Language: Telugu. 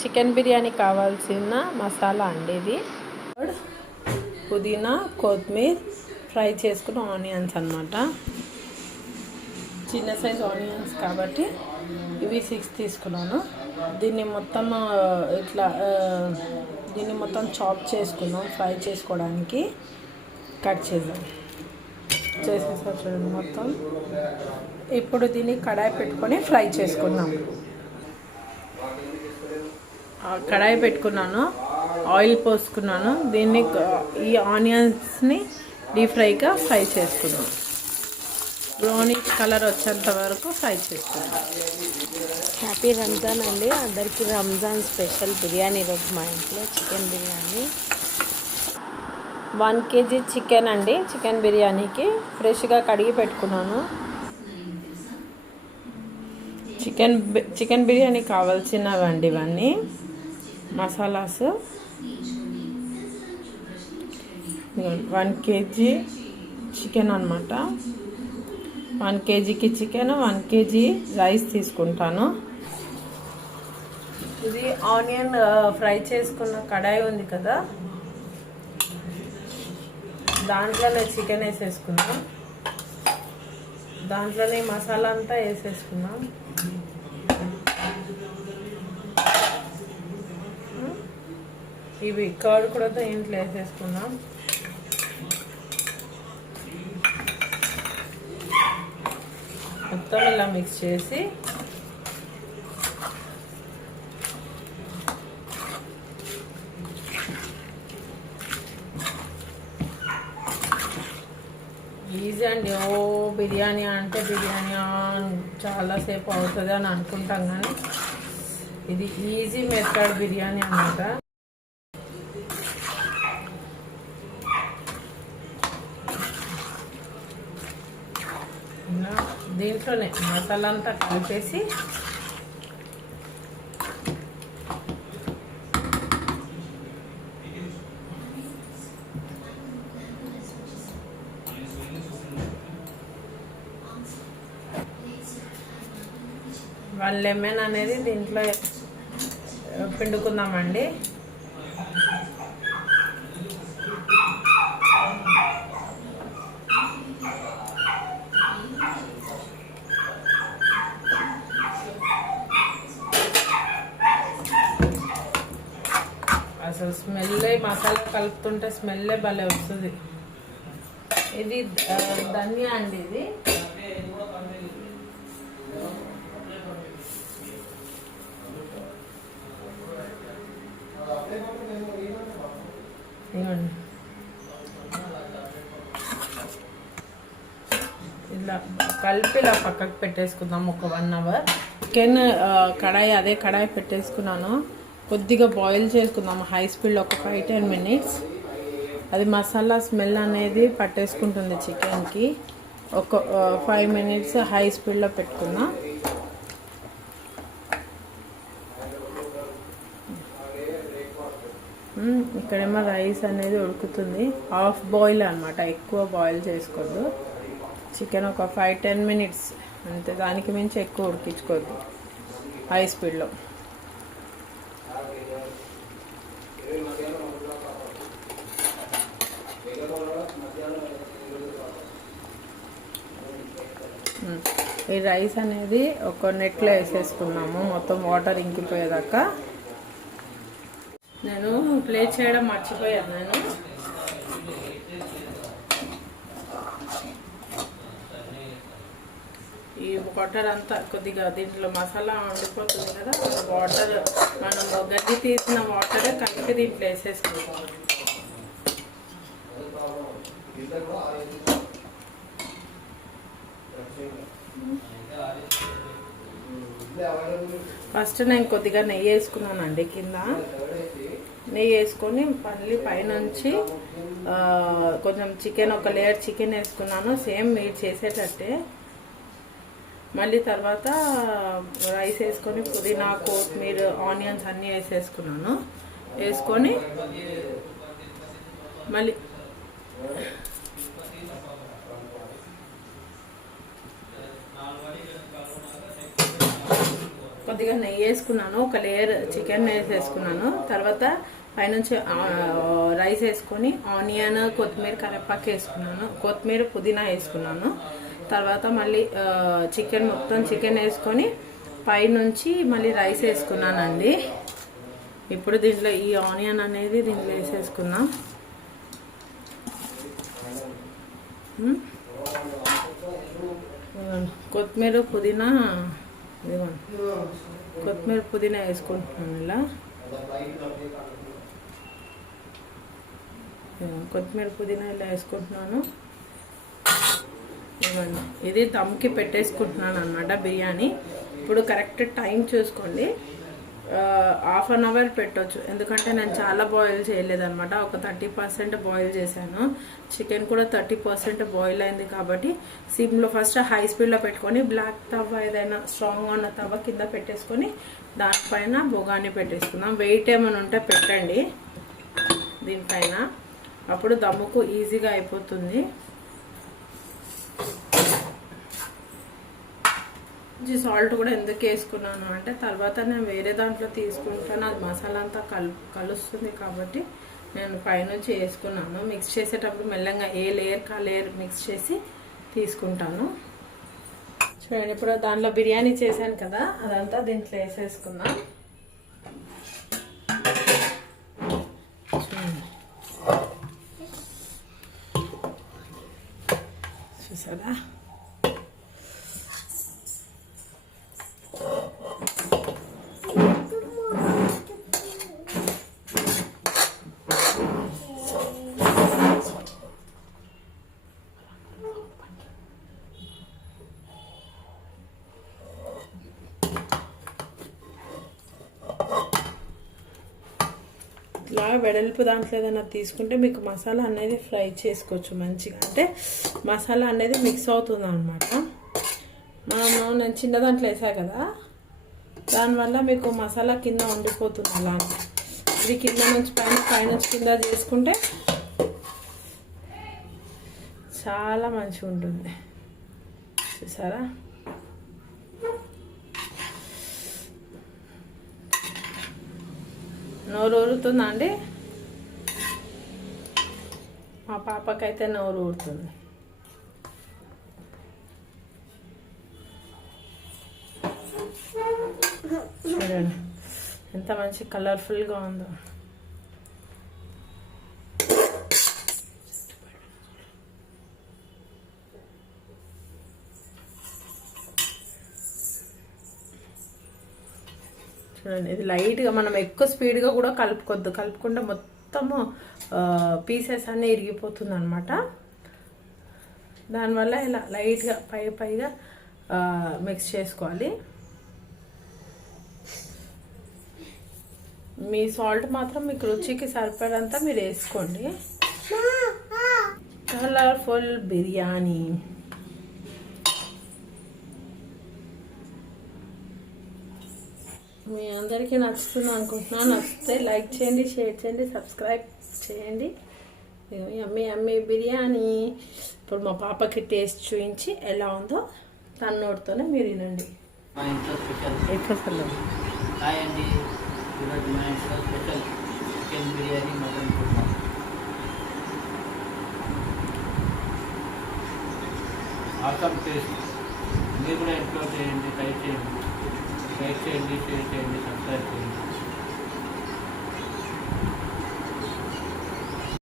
చికెన్ బిర్యానీ కావాల్సిన మసాలా అండి ఇది. పుదీనా, కొత్తిమీర, ఫ్రై చేసుకున్న ఆనియన్స్ అన్నమాట. చిన్న సైజ్ ఆనియన్స్ కాబట్టి ఇవి 6 తీసుకున్నాను. దీన్ని మొత్తం చాప్ చేసుకున్నాం. ఫ్రై చేసుకోవడానికి కట్ చేసేసా చూడండి మొత్తం. ఇప్పుడు దీన్ని కడాయి పెట్టుకొని ఫ్రై చేసుకున్నాం. కడాయి పెట్టుకున్నాను, ఆయిల్ పోసుకున్నాను. ఈ ఆనియన్స్ని డీప్ ఫ్రైగా ఫ్రై చేసుకున్నాం. బ్రౌనిష్ కలర్ వచ్చేంత వరకు ఫ్రై చేసుకున్నాం. హ్యాపీ రంజాన్ అండి అందరికీ. రంజాన్ స్పెషల్ బిర్యానీ ఈరోజు మా ఇంట్లో చికెన్ బిర్యానీ. 1 kg చికెన్ అండి. చికెన్ బిర్యానీకి ఫ్రెష్గా కడిగి పెట్టుకున్నాను. చికెన్ బిర్యానీ కావాల్సినవండి ఇవన్నీ మసాలాస్. 1 kg చికెన్ అన్నమాట. 1 kgకి చికెన్, 1 kg రైస్ తీసుకుంటాను. ఇది ఆనియన్ ఫ్రై చేసుకున్న కడాయి ఉంది కదా, దాంట్లోనే చికెన్ వేసేసుకున్నాం. దాంట్లోనే మసాలా అంతా వేసేసుకున్నాం. ఇవి కర్డ్ కూడా ఇంట్లో వేసేసుకున్నాం. మొత్తం ఇలా మిక్స్ చేసి ఈజీ అండి. బిర్యానీ అంటే బిర్యానీ చాలాసేపు అవుతుంది అని అనుకుంటాం, కానీ ఇది ఈజీ మెథడ్ బిర్యానీ అన్నమాట. దీంట్లోనే మసాలా అంతా కలిపేసి వన్ లెమన్ అనేది దీంట్లో పిండుకుందామండి. అసలు స్మెల్లే, మసాలా కలుపుతుంటే స్మెల్లే భలే వస్తుంది. ఇది ధనియా అండి. ఇది ఇలా కలిపి ఇలా పక్కకు పెట్టేసుకుందాం ఒక 1 hour. చికెన్ అదే కడాయి పెట్టేసుకున్నాను. కొద్దిగా బాయిల్ చేసుకుందాము హై స్పీడ్లో ఒక 5-10 minutes. అది మసాలా స్మెల్ అనేది పట్టేసుకుంటుంది చికెన్కి. ఒక 5 minutes హై స్పీడ్లో పెట్టుకుందాం. ఇక్కడేమో రైస్ అనేది ఉడుకుతుంది. హాఫ్ బాయిల్ అన్నమాట, ఎక్కువ బాయిల్ చేసుకోవద్దు. చికెన్ ఒక 5-10 minutes అంతే, దానికి మించి ఎక్కువ ఉడికించుకోవద్దు హై స్పీడ్లో. ఈ రైస్ అనేది ఒక నెట్లో వేసేసుకున్నాము మొత్తం వాటర్ ఇంకిపోయేదాకా. నేను ప్లే చేయడం మర్చిపోయాను. ఈ వాటర్ అంతా కొద్దిగా దీంట్లో మసాలా వండిపోతుంది కదా, వాటర్ మనం గడ్డి తీసిన వాటర్ కలిపి దీంట్లో వేసేసుకుంటాం. ఫస్ట్ నేను కొద్దిగా నెయ్యి వేసుకున్నానండి. కింద నెయ్యి వేసుకొని మళ్ళీ పైనుంచి కొంచెం చికెన్, ఒక లేయర్ చికెన్ వేసుకున్నాను, సేమ్ మీరు చేసేటట్టే. మళ్ళీ తర్వాత రైస్ వేసుకొని పుదీనా, కొత్తిమీర, ఆనియన్స్ అన్నీ వేసేసుకున్నాను. వేసుకొని మళ్ళీ కొద్దిగా నెయ్యి వేసుకున్నాను, ఒక లేయర్ చికెన్ వేసేసుకున్నాను. తర్వాత పైనుంచి రైస్ వేసుకొని ఆనియన్, కొత్తిమీర, కరివేపాకు వేసుకున్నాను, కొత్తిమీర, పుదీనా వేసుకున్నాను. తర్వాత మళ్ళీ చికెన్ మొత్తం చికెన్ వేసుకొని పైనుంచి మళ్ళీ రైస్ వేసుకున్నానండి. ఇప్పుడు దీంట్లో ఈ ఆనియన్ అనేది దీంట్లో వేసేసుకున్నాం. కొత్తిమీర, పుదీనా, ఇదిగోండి కొత్తిమీర, పుదీనా వేసుకుంటున్నాను. ఇలా కొత్తిమీర, పుదీనా ఇలా వేసుకుంటున్నాను. ఇవ్వండి, ఇది దమ్కి పెట్టేసుకుంటున్నాను అనమాట బిర్యానీ. ఇప్పుడు కరెక్ట్ టైం చూసుకోండి, హాఫ్ అన్ అవర్ పెట్టవచ్చు. ఎందుకంటే నేను చాలా బాయిల్ చేయలేదన్నమాట, ఒక 30% బాయిల్ చేశాను. చికెన్ కూడా 30% బాయిల్ అయింది. కాబట్టి సిమ్లో ఫస్ట్ హై స్పీడ్లో పెట్టుకొని బ్లాక్ తవ్వ ఏదైనా స్ట్రాంగ్గా ఉన్న తవ్వ కింద పెట్టేసుకొని దానిపైన బొగాని పెట్టేసుకుందాం. వెయిట్ ఏమైనా ఉంటే పెట్టండి దీనిపైన, అప్పుడు దమ్ముకు ఈజీగా అయిపోతుంది. సాల్ట్ కూడా ఎందుకు వేసుకున్నాను అంటే తర్వాత నేను వేరే దాంట్లో తీసుకుంటాను, అది మసాలా అంతా కలుస్తుంది కాబట్టి నేను పైనుంచి వేసుకున్నాను. మిక్స్ చేసేటప్పుడు మెల్లగా ఏ లేయర్ కా లేయర్ మిక్స్ చేసి తీసుకుంటాను. చూడండి, ఇప్పుడు దాంట్లో బిర్యానీ చేశాను కదా, అదంతా దీంట్లో వేసేసుకుందాం. చూసారా, ఇలా వెడల్పు దాంట్లో ఏదైనా తీసుకుంటే మీకు మసాలా అనేది ఫ్రై చేసుకోవచ్చు మంచిగా. అంటే మసాలా అనేది మిక్స్ అవుతుంది అనమాట. నేను చిన్న దాంట్లో వేసా కదా, దానివల్ల మీకు మసాలా కింద ఉండిపోతుంది. అలా ఇది కింద నుంచి పైనుంచి కింద చేసుకుంటే చాలా మంచిగా ఉంటుంది. చూసారా, నోరు ఊరుతుందా అండి? మా పాపకైతే నోరు ఊరుతుంది. చూడండి ఎంత మంచి కలర్ఫుల్గా ఉందో. చూడండి, ఇది లైట్గా మనం ఎక్కువ స్పీడ్గా కూడా కలుపుకోవద్దు, కలుపుకుంటే మొత్తము పీసెస్ అన్నీ ఇరిగిపోతుంది అనమాట. దానివల్ల ఇలా లైట్గా పైగా మిక్స్ చేసుకోవాలి. మీ సాల్ట్ మాత్రం మీకు రుచికి సరిపడంత మీరు వేసుకోండి. కలర్ఫుల్ బిర్యానీ మీ అందరికీ నచ్చుతుంది అనుకుంటున్నాను. నచ్చితే లైక్ చేయండి, షేర్ చేయండి, సబ్స్క్రైబ్ చేయండి. యమ్మీ బిర్యానీ. ఇప్పుడు మా పాపకి టేస్ట్ చూపించి ఎలా ఉందో తన నోటితోనే మీరు వినండి. మా ఇంట్లో స్పెషల్ హాయ్ అండి. ఈరోజు మా ఇంట్లో special chicken biryani, mutton korma. Awesome taste. మీరు కూడా ఇంట్లో చేయండి, ట్రై చేయండి. లైక్ చేయండి, షేర్ చేయండి, సబ్స్క్రైబ్ చేయండి.